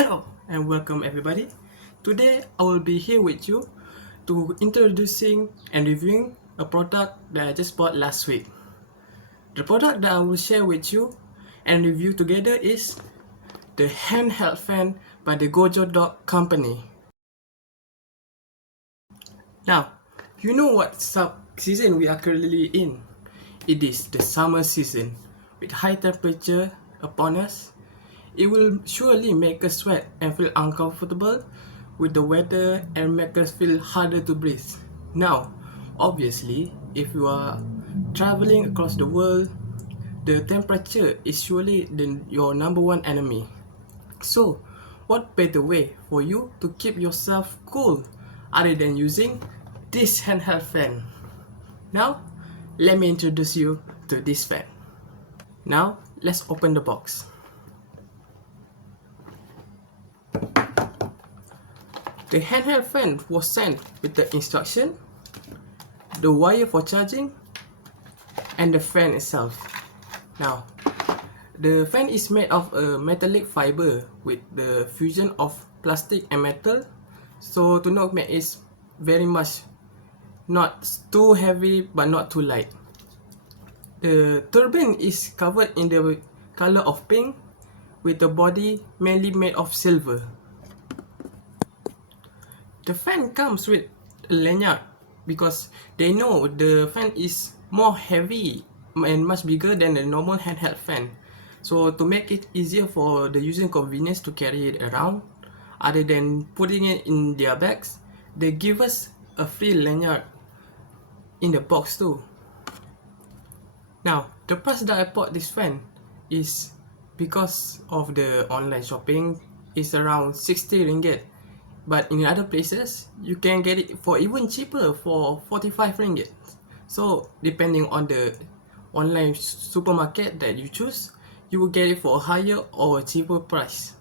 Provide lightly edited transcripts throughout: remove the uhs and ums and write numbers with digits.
Hello and welcome everybody. Today I will be here with you to introducing and reviewing a product that I just bought last week. The product that I will share with you and review together is the handheld fan by the Gojo Dog Company. Now, you know what season we are currently in. It is the summer season. With high temperature upon us, it will surely make us sweat and feel uncomfortable with the weather and make us feel harder to breathe. Now, obviously, if you are traveling across the world, the temperature is surely your number one enemy. So, what better way for you to keep yourself cool other than using this handheld fan? Now, let me introduce you to this fan. Now, let's open the box. The handheld fan was sent with the instruction, the wire for charging, and the fan itself. Now, the fan is made of a metallic fiber with the fusion of plastic and metal, so to not make it very much not too heavy but not too light. The turbine is covered in the color of pink with the body mainly made of silver. The fan comes with a lanyard because they know the fan is more heavy and much bigger than the normal handheld fan. So to make it easier for the user convenience to carry it around, other than putting it in their bags, they give us a free lanyard in the box too. Now, the price that I bought this fan is because of the online shopping is around 60 ringgit. But in other places, you can get it for even cheaper for 45 ringgit. So, depending on the online supermarket that you choose, you will get it for a higher or a cheaper price.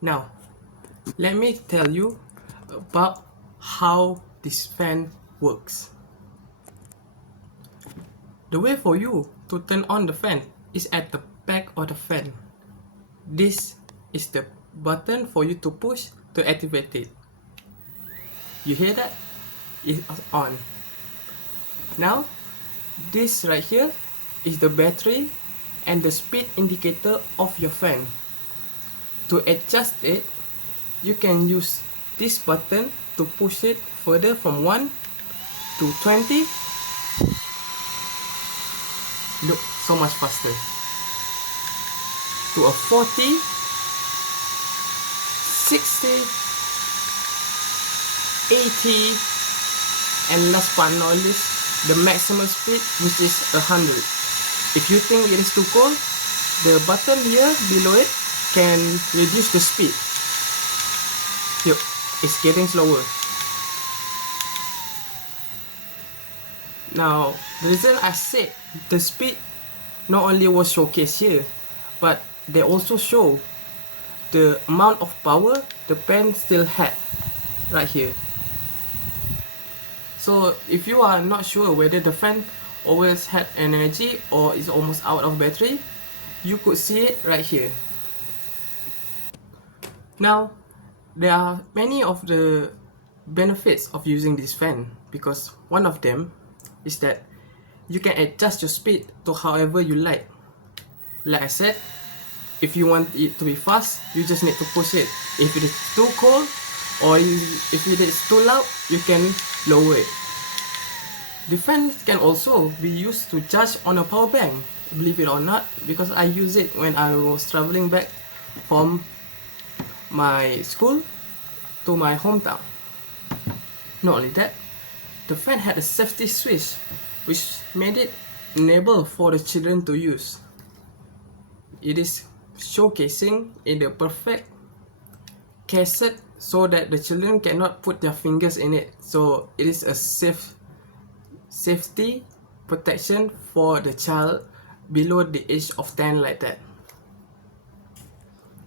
Now, let me tell you about how this fan works. The way for you to turn on the fan is at the back of the fan. This is the button for you to push to activate it. You hear that? It's on. Now, this right here is the battery and the speed indicator of your fan. To adjust it, you can use this button to push it further from 1 to 20. Look, so much faster. To a 40, 60, 80, and last but not least, the maximum speed, which is 100. If you think it is too cold, the button here below it can reduce the speed. Look, it's getting slower. Now, the reason I said the speed not only was showcased here, but they also show the amount of power the fan still had right here. So if you are not sure whether the fan always had energy or is almost out of battery, you could see it right here. Now, there are many of the benefits of using this fan, because one of them is that you can adjust your speed to however you like. Like I said, if you want it to be fast, you just need to push it. If it is too cold or if it is too loud, you can lower it. The fan can also be used to charge on a power bank, believe it or not, because I use it when I was traveling back from my school to my hometown. Not only that, the fan had a safety switch which made it enable for the children to use. It is showcasing in the perfect cassette so that the children cannot put their fingers in it. So it is a safety protection for the child below the age of 10 like that.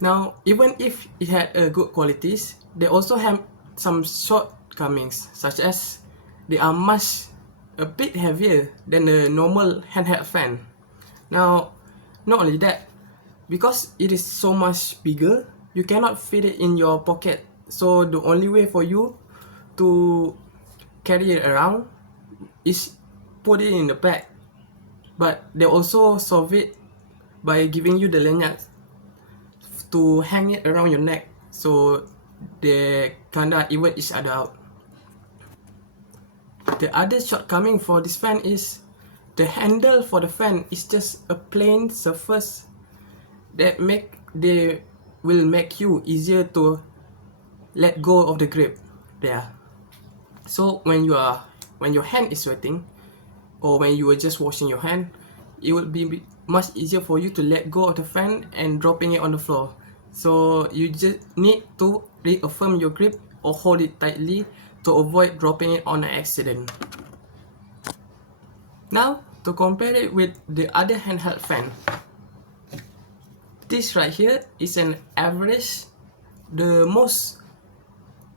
Now, even if it had good qualities, they also have some shortcomings, such as they are a bit heavier than the normal handheld fan. Now, not only that, because it is so much bigger, you cannot fit it in your pocket. So the only way for you to carry it around is put it in the bag. But they also solve it by giving you the lanyard to hang it around your neck, so they kinda even each other out. The other shortcoming for this fan is the handle for the fan is just a plain surface that will make you easier to let go of the grip there. So when your hand is sweating, or when you are just washing your hand, it will be much easier for you to let go of the fan and dropping it on the floor. So you just need to reaffirm your grip or hold it tightly to avoid dropping it on an accident. Now, to compare it with the other handheld fan, this right here is an average. The most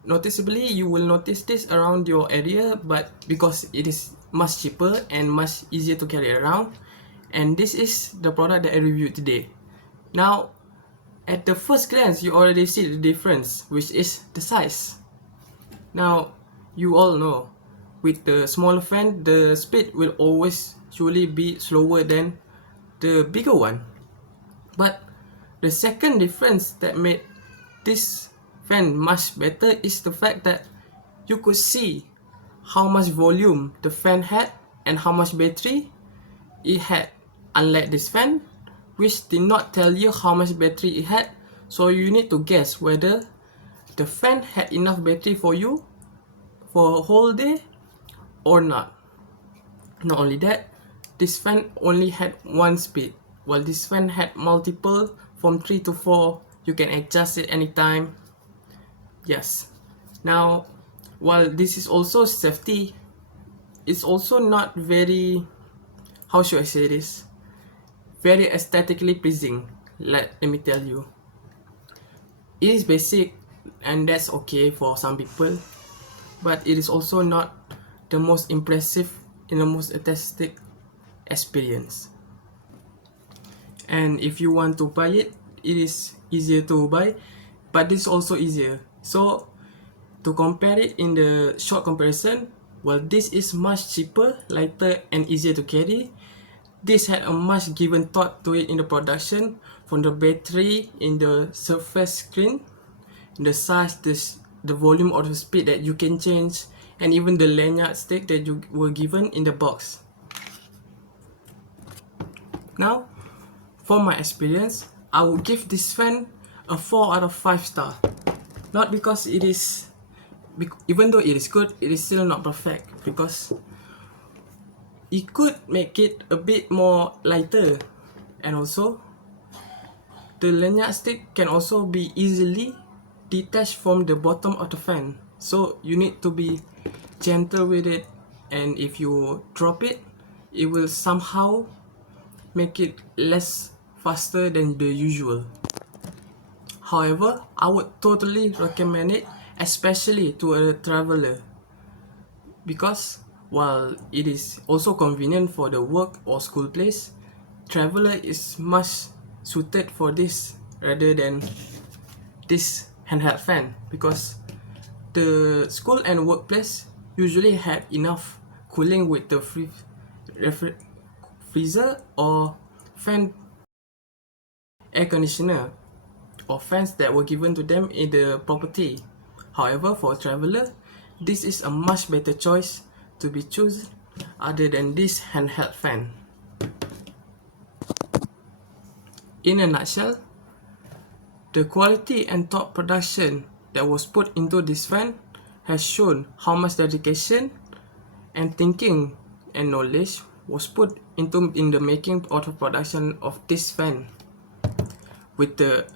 noticeably, you will notice this around your area, but because it is much cheaper and much easier to carry around, and this is the product that I reviewed today. Now, at the first glance, you already see the difference, which is the size. Now, you all know, with the smaller fan, the speed will always surely be slower than the bigger one. But the second difference that made this fan much better is the fact that you could see how much volume the fan had and how much battery it had. Unlike this fan, which did not tell you how much battery it had, so you need to guess whether the fan had enough battery for you for a whole day or not. Not only that, this fan only had one speed, while this fan had multiple from 3 to 4. You can adjust it anytime. Yes. Now, while this is also safety, it's also not very, how should I say this, very aesthetically pleasing. Let me tell you, it is basic and that's okay for some people, but it is also not the most impressive in the most aesthetic experience. And if you want to buy it, it is easier to buy, but this is also easier. So to compare it in the short comparison, while this is much cheaper, lighter and easier to carry, this had a much given thought to it in the production, from the battery, in the surface screen, the size, the volume or the speed that you can change, and even the lanyard stick that you were given in the box. Now, for my experience, I would give this fan a 4 out of 5 star. Not because it is, even though it is good, it is still not perfect, because it could make it a bit more lighter, and also the lanyard stick can also be easily detached from the bottom of the fan, so you need to be gentle with it, and if you drop it, it will somehow make it less faster than the usual. However, I would totally recommend it, especially to a traveler, because while it is also convenient for the work or school place, traveler is much suited for this rather than this handheld fan, because the school and workplace usually have enough cooling with the freezer or fan air conditioner or fans that were given to them in the property. However, for a traveler, this is a much better choice to be chosen other than this handheld fan. In a nutshell, the quality and top production that was put into this fan has shown how much dedication and thinking and knowledge was put into in the making of the production of this fan. With the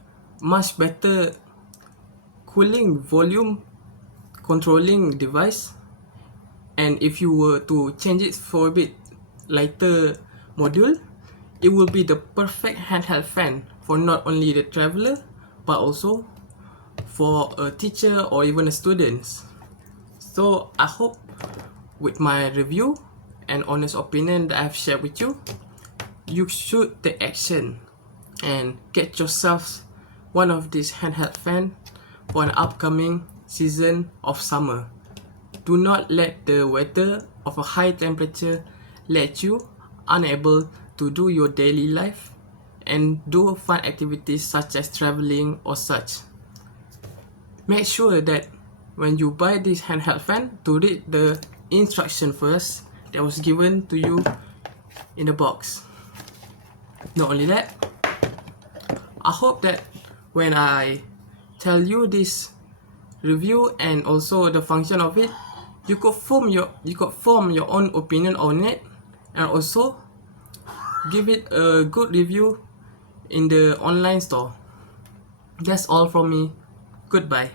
much better cooling volume controlling device, and if you were to change it for a bit lighter module, it will be the perfect handheld fan for not only the traveler but also for a teacher or even a student. So I hope with my review and honest opinion that I've shared with you, you should take action and get yourself one of these handheld fan for an upcoming season of summer. Do not let the weather of a high temperature let you unable to do your daily life and do fun activities such as traveling or such. Make sure that when you buy this handheld fan to read the instruction first that was given to you in the box. Not only that, I hope that when I tell you this review and also the function of it, you could form your own opinion on it and also give it a good review in the online store. That's all from me. Goodbye.